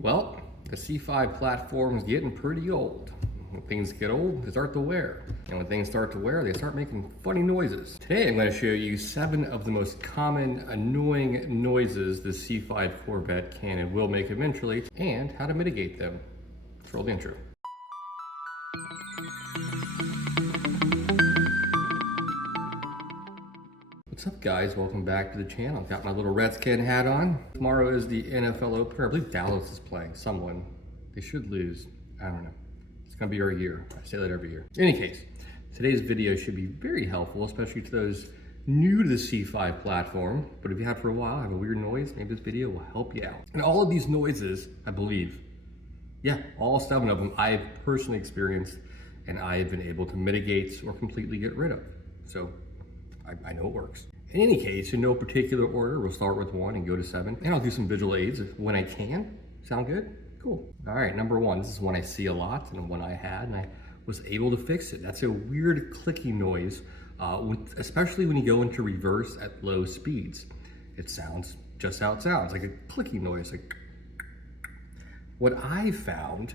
Well, the C5 platform is getting pretty old. When things get old, they start to wear. And when things start to wear, they start making funny noises. Today, I'm going to show you 7 of the most common annoying noises the C5 Corvette can and will make eventually, and how to mitigate them. Let's roll the intro. What's up, guys? Welcome back to the channel. Got my little Redskin hat on. Tomorrow is the NFL opener. I believe Dallas is playing someone. They should lose. I don't know. It's gonna be our year. I say that every year. In any case, today's video should be very helpful, especially to those new to the C5 platform. But if you have for a while, have a weird noise, maybe this video will help you out. And all of these noises, I believe, yeah, all 7 of them I've personally experienced and I have been able to mitigate or completely get rid of. So I know it works. In any case, in no particular order, we'll start with 1 and go to 7. And I'll do some visual aids when I can. Sound good? Cool. All right, number 1, this is one I see a lot and one I had, and I was able to fix it. That's a weird clicking noise, especially when you go into reverse at low speeds. It sounds just how it sounds, like a clicking noise. Like, what I found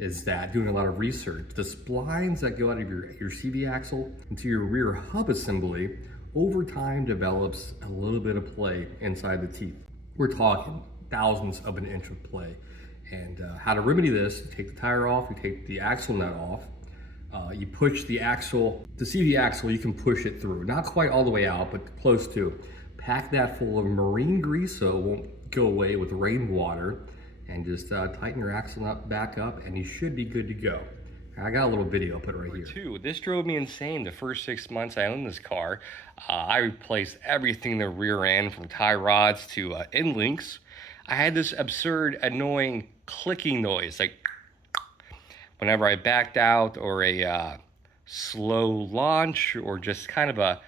is that doing a lot of research, the splines that go out of your CV axle into your rear hub assembly over time develops a little bit of play inside the teeth. We're talking thousands of an inch of play. And how to remedy this, you take the tire off, you take the axle nut off, you push the axle, the CV axle, you can push it through. Not quite all the way out, but close to. Pack that full of marine grease so it won't go away with rainwater, and just tighten your axle nut back up and you should be good to go. I got a little video, I'll put it right here. 2, this drove me insane the first 6 months I owned this car. I replaced everything in the rear end, from tie rods to end links. I had this absurd, annoying clicking noise, like whenever I backed out, or a slow launch, or just kind of a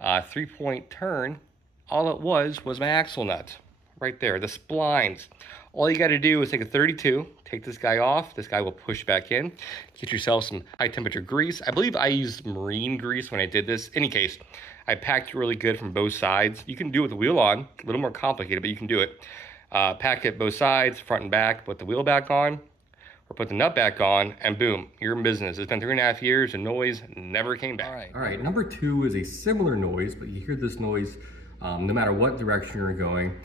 3-point turn. All it was my axle nut. Right there, the splines. All you gotta do is take a 32, take this guy off, this guy will push back in, get yourself some high temperature grease. I believe I used marine grease when I did this. In any case, I packed it really good from both sides. You can do it with the wheel on, a little more complicated, but you can do it. Pack it both sides, front and back, put the wheel back on, or put the nut back on, and boom, you're in business. It's been 3.5 years and noise never came back. All right, number 2 is a similar noise, but you hear this noise no matter what direction you're going,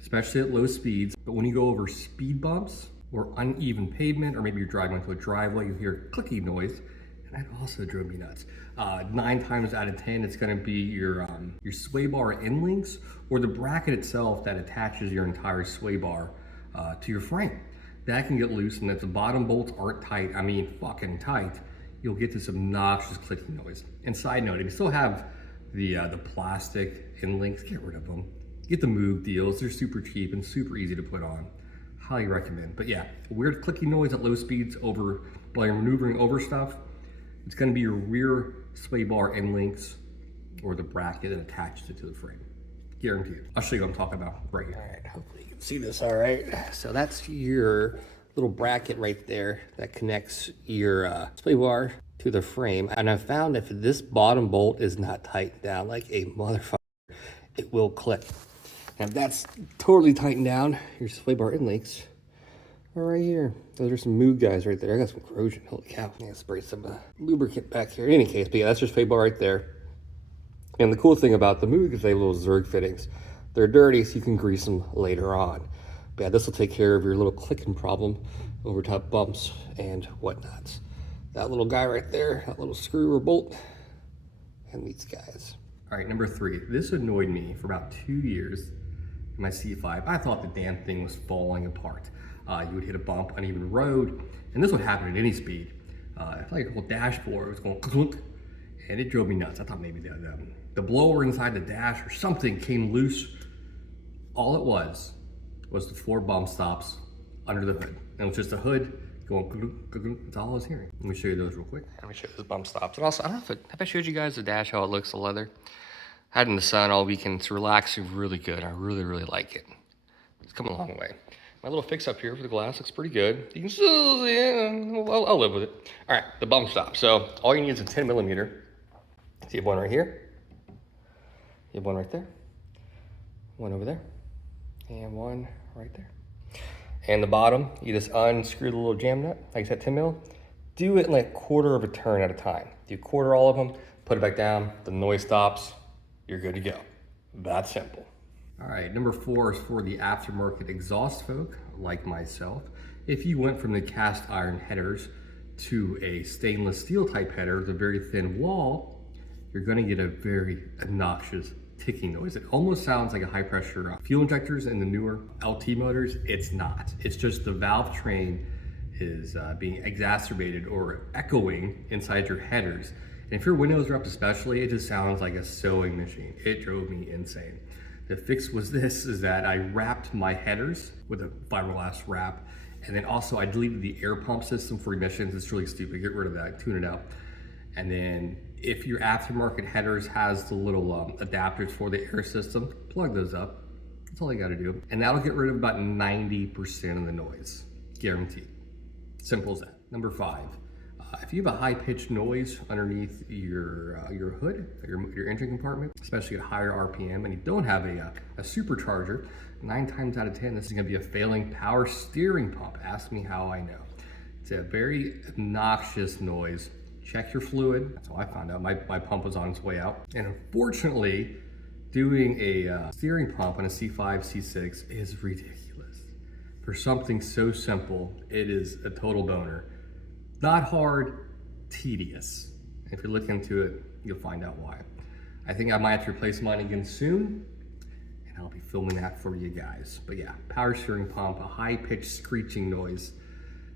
especially at low speeds. But when you go over speed bumps or uneven pavement, or maybe you're driving into a driveway, you hear a clicking noise, and that also drove me nuts. 9 times out of 10, it's gonna be your sway bar end links, or the bracket itself that attaches your entire sway bar to your frame. That can get loose, and if the bottom bolts aren't tight, I mean fucking tight, you'll get this obnoxious clicking noise. And side note, if you still have the plastic end links, get rid of them. Get the Moog deals, they're super cheap and super easy to put on. Highly recommend. But yeah, weird clicking noise at low speeds over, while you're maneuvering over stuff, it's gonna be your rear sway bar end links or the bracket that attaches it to the frame. Guaranteed. I'll show you what I'm talking about right here. All right, hopefully you can see this all right. So that's your little bracket right there that connects your sway bar to the frame. And I found if this bottom bolt is not tightened down like a motherfucker, it will click. And if that's totally tightened down, your sway bar end links are right here. Those are some Moog guys right there. I got some corrosion, holy cow. I'm gonna spray some lubricant back here. In any case, but yeah, that's your sway bar right there. And the cool thing about the Moog is they have little Zerg fittings. They're dirty, so you can grease them later on. But yeah, this will take care of your little clicking problem over top bumps and whatnot. That little guy right there, that little screw or bolt, and these guys. All right, number 3. This annoyed me for about 2 years in my C5. I thought the damn thing was falling apart. You would hit a bump, uneven road, and this would happen at any speed. If like a whole dashboard was going clunk, and it drove me nuts. I thought maybe the blower inside the dash or something came loose. All it was the 4 bump stops under the hood. And it was just a hood going, that's all I was hearing. Let me show you those real quick. Let me show you those bump stops. And also, I don't know if I showed you guys the dash, how it looks, the leather. Had it in the sun all weekend. It's relaxing, really good. I really, really like it. It's come a long way. My little fix up here for the glass looks pretty good. You can still see it. I'll live with it. All right, the bump stop. So all you need is a 10 millimeter. So you have one right here. You have one right there. One over there. And one right there. And the bottom, you just unscrew the little jam nut, like I said, 10 mil. Do it in like quarter of a turn at a time. Do quarter all of them, put it back down, the noise stops, you're good to go. That simple. All right, number 4 is for the aftermarket exhaust folk, like myself. If you went from the cast iron headers to a stainless steel type header with a very thin wall, you're gonna get a very obnoxious ticking noise. It almost sounds like a high pressure fuel injectors in the newer LT motors. It's not. It's just the valve train is being exacerbated or echoing inside your headers. And if your windows are up especially, it just sounds like a sewing machine. It drove me insane. The fix was this, is that I wrapped my headers with a fiberglass wrap, and then also I deleted the air pump system for emissions. It's really stupid, get rid of that, tune it out. And then if your aftermarket headers has the little adapters for the air system, plug those up. That's all you gotta do. And that'll get rid of about 90% of the noise, guaranteed. Simple as that. Number 5, if you have a high-pitched noise underneath your hood, your engine compartment, especially at higher RPM, and you don't have a supercharger, 9 times out of 10, this is gonna be a failing power steering pump. Ask me how I know. It's a very obnoxious noise. Check your fluid. That's how I found out. My pump was on its way out. And unfortunately, doing a steering pump on a C5, C6 is ridiculous. For something so simple, it is a total boner. Not hard, tedious. If you look into it, you'll find out why. I think I might have to replace mine again soon, and I'll be filming that for you guys. But yeah, power steering pump, a high-pitched screeching noise.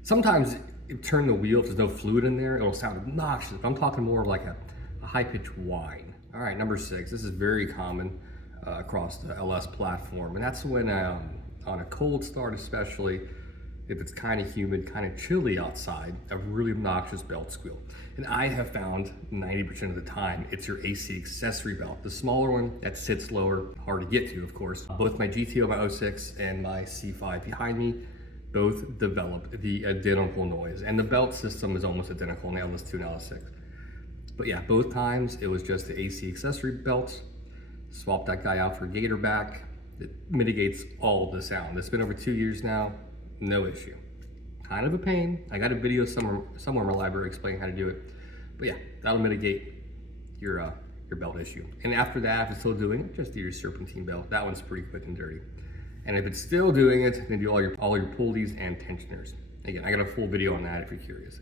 Sometimes you turn the wheel, if there's no fluid in there, it'll sound obnoxious. I'm talking more of like a high-pitched whine. All right, number 6, this is very common across the LS platform, and that's when on a cold start especially, if it's kind of humid, kind of chilly outside, a really obnoxious belt squeal. And I have found 90% of the time, it's your AC accessory belt. The smaller one that sits lower, hard to get to, of course. Both my GTO, my 06, and my C5 behind me, both developed the identical noise. And the belt system is almost identical in the LS2 and LS6. But yeah, both times it was just the AC accessory belts. Swap that guy out for Gator back. It mitigates all the sound. It's been over 2 years now. No issue. Kind of a pain. I got a video somewhere in my library explaining how to do it. But yeah, that'll mitigate your belt issue. And after that, if it's still doing it, just do your serpentine belt. That one's pretty quick and dirty. And if it's still doing it, then do all your pulleys and tensioners. Again, I got a full video on that if you're curious.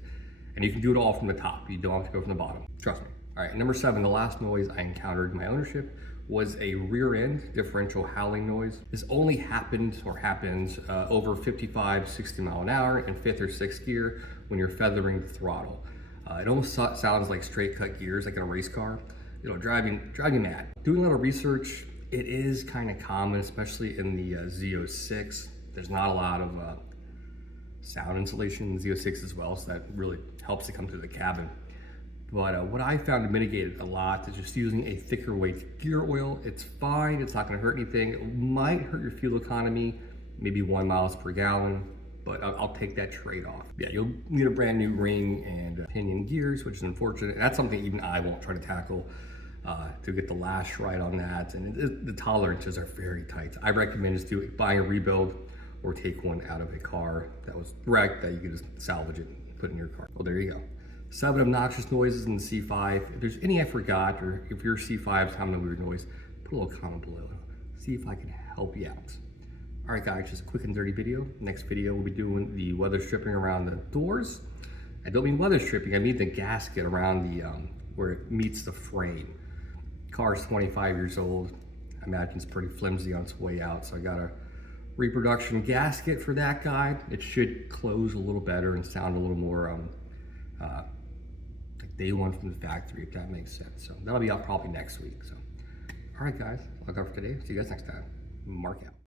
And you can do it all from the top. You don't have to go from the bottom. Trust me. All right, number 7, the last noise I encountered in my ownership was a rear end differential howling noise. This only happened or happens over 55, 60 mile an hour in 5th or 6th gear when you're feathering the throttle. It almost sounds like straight cut gears, like in a race car. It'll drive you mad. Doing a lot of research, it is kind of common, especially in the Z06. There's not a lot of sound insulation in the Z06 as well, so that really helps to come through the cabin. But what I found to mitigate it a lot is just using a thicker weight gear oil. It's fine, it's not gonna hurt anything. It might hurt your fuel economy, maybe 1 miles per gallon, but I'll take that trade-off. Yeah, you'll need a brand new ring and pinion gears, which is unfortunate. That's something even I won't try to tackle to get the lash right on that. And the tolerances are very tight. I recommend just buying a rebuild or take one out of a car that was wrecked that you can just salvage it and put in your car. Well, there you go. 7 obnoxious noises in the C5. If there's any I forgot, or if your C5 is having a weird noise, put a little comment below. See if I can help you out. All right, guys, just a quick and dirty video. Next video, we'll be doing the weather stripping around the doors. I don't mean weather stripping, I mean the gasket around the, where it meets the frame. Car's 25 years old. I imagine it's pretty flimsy on its way out, so I got a reproduction gasket for that guy. It should close a little better and sound a little more like day one from the factory, if that makes sense. So that'll be out probably next week. So, all right, guys, I'll go for today. See you guys next time. Mark out.